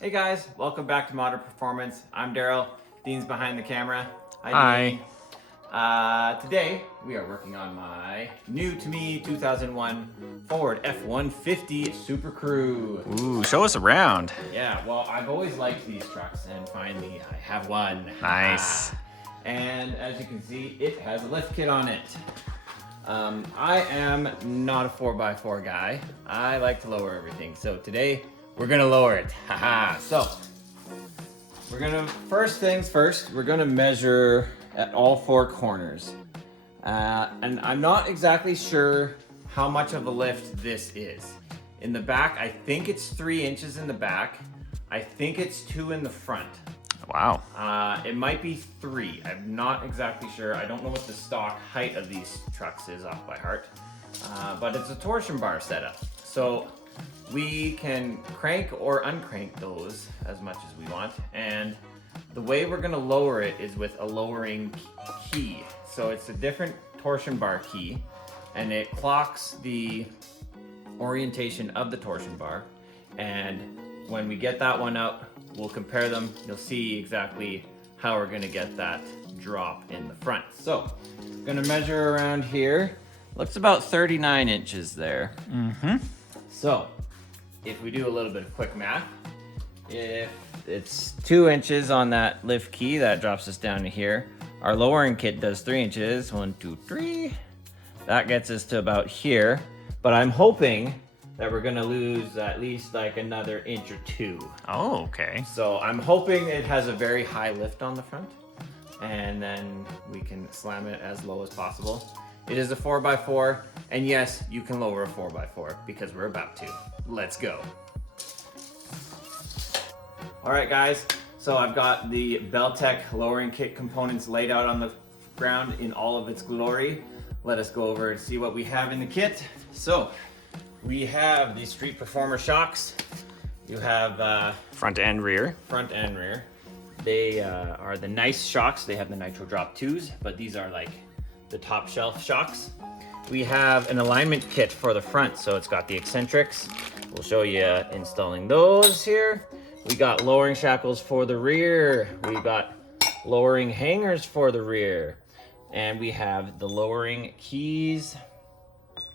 Hey guys, welcome back to Modern Performance. I'm Daryl. Dean's behind the camera. Hi. Dean. Today we are working on my new to me 2001 Ford F150 Super Crew. Ooh, show us around. Yeah, well, I've always liked these trucks, and finally I have one. Nice. And as you can see, it has a lift kit on it. I am not a 4x4 guy. I like to lower everything. So today we're gonna lower it. Haha. So we're gonna, first things first, we're gonna measure at all four corners. And I'm not exactly sure how much of a lift this is. In the back, I think it's 3 inches in the back. I think it's 2 in the front. Wow. It might be 3. I'm not exactly sure. I don't know what the stock height of these trucks is off by heart. But it's a torsion bar setup. So we can crank or uncrank those as much as we want. And the way we're gonna lower it is with a lowering key. So it's a different torsion bar key, and it clocks the orientation of the torsion bar. And when we get that one out, we'll compare them. You'll see exactly how we're gonna get that drop in the front. So, I'm gonna measure around here. Looks about 39 inches there. So, if we do a little bit of quick math, if it's 2 inches on that lift key, that drops us down to here. Our lowering kit does 3 inches. 1, 2, 3. That gets us to about here. But I'm hoping that we're gonna lose at least like another inch or 2. Oh, okay. So I'm hoping it has a very high lift on the front, and then we can slam it as low as possible. It is a 4x4, and yes, you can lower a 4x4 because we're about to. Let's go. All right, guys. So I've got the Belltech lowering kit components laid out on the ground in all of its glory. Let us go over and see what we have in the kit. So we have the Street Performer shocks. You have Front and rear. front and rear. They are the nice shocks. They have the Nitro Drop 2s, but these are like the top shelf shocks. We have an alignment kit for the front, so it's got the eccentrics. We'll show you installing those here. We got lowering shackles for the rear. We got lowering hangers for the rear. And we have the lowering keys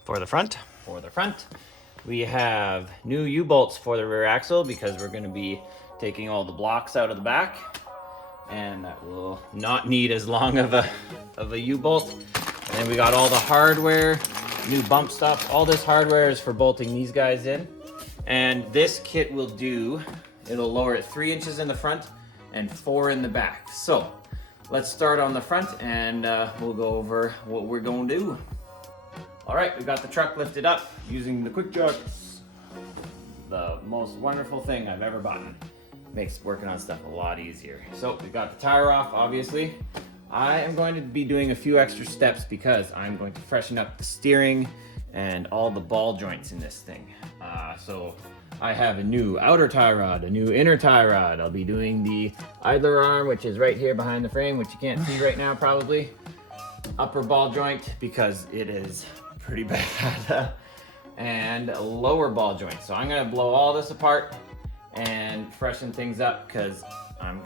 For the front. for the front. We have new U-bolts for the rear axle because we're going to be taking all the blocks out of the back, and that will not need as long of a U-bolt. And then we got all the hardware, new bump stops. All this hardware is for bolting these guys in. And this kit will do, it'll lower it 3 inches in the front and 4 in the back. So let's start on the front, and we'll go over what we're going to do. All right, we got the truck lifted up using the quick jacks. The most wonderful thing I've ever bought. Makes working on stuff a lot easier. So we got the tire off, obviously. I am going to be doing a few extra steps because I'm going to freshen up the steering and all the ball joints in this thing. So I have a new outer tie rod, a new inner tie rod. I'll be doing the idler arm, which is right here behind the frame, which you can't see right now probably. Upper ball joint because it is pretty bad. And a lower ball joint. So I'm gonna blow all this apart and freshen things up because I'm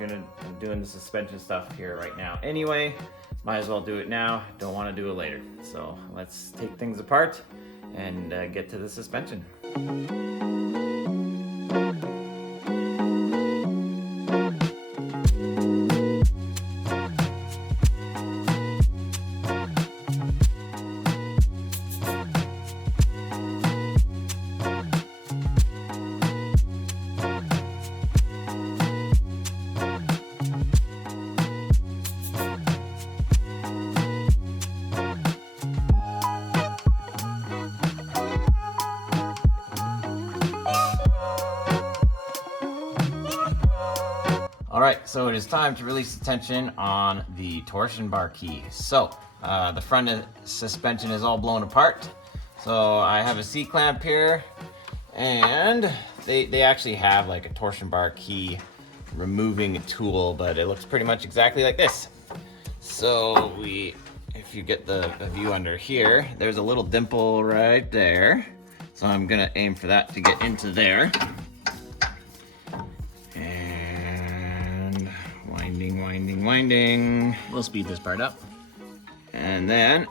doing the suspension stuff here right now anyway. Might as well do it now. Don't want to do it later. So let's take things apart and get to the suspension. All right, so it is time to release the tension on the torsion bar key. So the front suspension is all blown apart. So I have a C-clamp here, and they actually have like a torsion bar key removing tool, but it looks pretty much exactly like this. So if you get the view under here, there's a little dimple right there. So I'm gonna aim for that to get into there. Winding, winding. We'll speed this part up. And then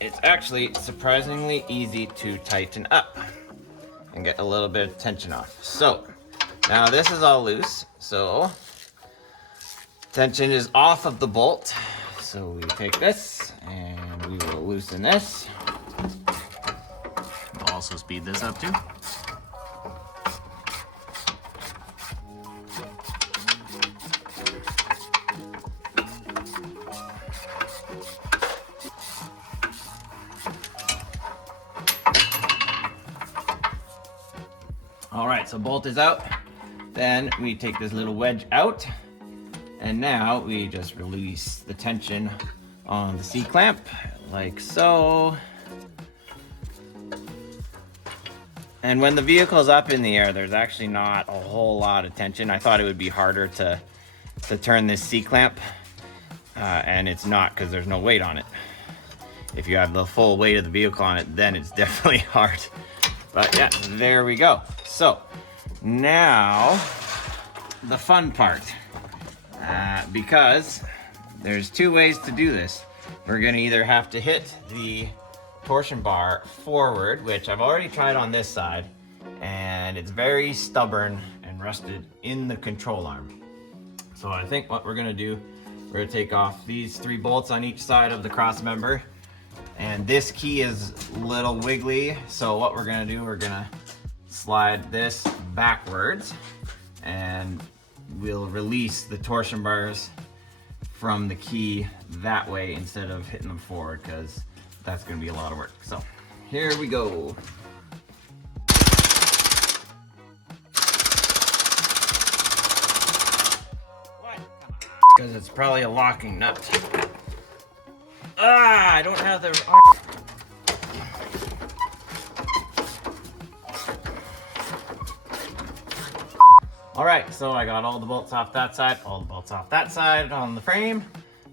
it's actually surprisingly easy to tighten up and get a little bit of tension off. So now this is all loose, so tension is off of the bolt. So we take this and we will loosen this. We'll also speed this up too. All right, so bolt is out. Then we take this little wedge out, and now we just release the tension on the C-clamp, like so. And when the vehicle is up in the air, there's actually not a whole lot of tension. I thought it would be harder to turn this C-clamp, and it's not, because there's no weight on it. If you have the full weight of the vehicle on it, then it's definitely hard. But yeah, there we go. So now the fun part, because there's two ways to do this. We're gonna either have to hit the torsion bar forward, which I've already tried on this side, and it's very stubborn and rusted in the control arm. So I think what we're gonna do, we're gonna take off these 3 bolts on each side of the cross member. And this key is a little wiggly, so what we're gonna do, we're gonna slide this backwards and we'll release the torsion bars from the key that way instead of hitting them forward, because that's gonna be a lot of work. So here we go. What? Because it's probably a locking nut. Ah, I don't have the arm. All right, so I got all the bolts off that side, all the bolts off that side on the frame.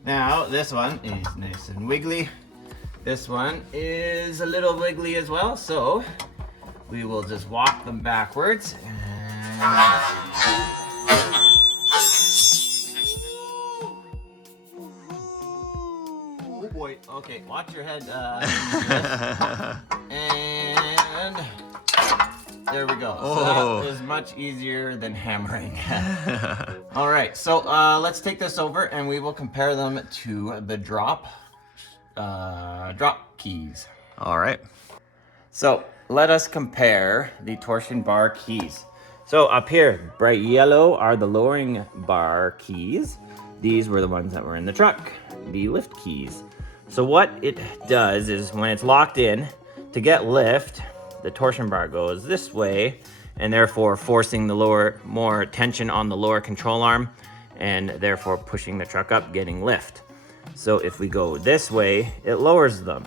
Now this one is nice and wiggly. This one is a little wiggly as well, so we will just walk them backwards. And oh boy, okay, watch your head. And there we go. Oh. So that was much easier than hammering. All right, so let's take this over and we will compare them to the drop keys. All right. So let us compare the torsion bar keys. So up here, bright yellow are the lowering bar keys. These were the ones that were in the truck, the lift keys. So what it does is when it's locked in, to get lift, the torsion bar goes this way, and therefore forcing the more tension on the lower control arm, and therefore pushing the truck up, getting lift. So if we go this way, it lowers them.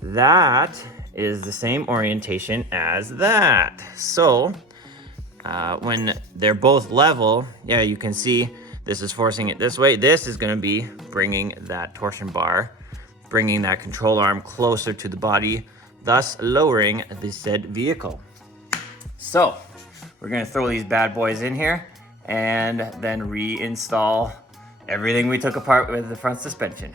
That is the same orientation as that. So when they're both level, yeah, you can see this is forcing it this way. This is gonna be bringing that torsion bar, bringing that control arm closer to the body, thus lowering the said vehicle. So we're gonna throw these bad boys in here and then reinstall everything we took apart with the front suspension.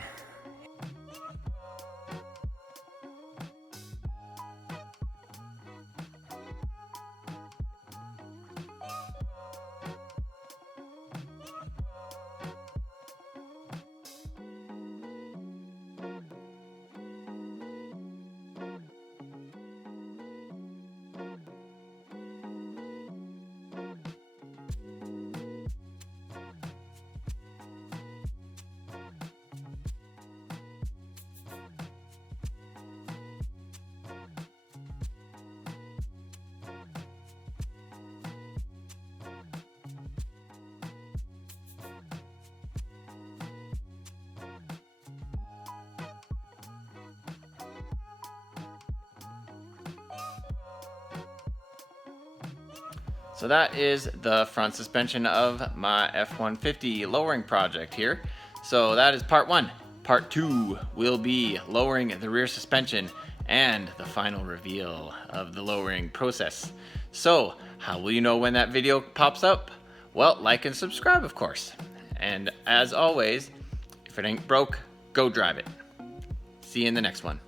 So that is the front suspension of my F150 lowering project here. So that is part 1. Part 2 will be lowering the rear suspension and the final reveal of the lowering process. So how will you know when that video pops up? Well, like and subscribe, of course. And as always, if it ain't broke, go drive it. See you in the next one.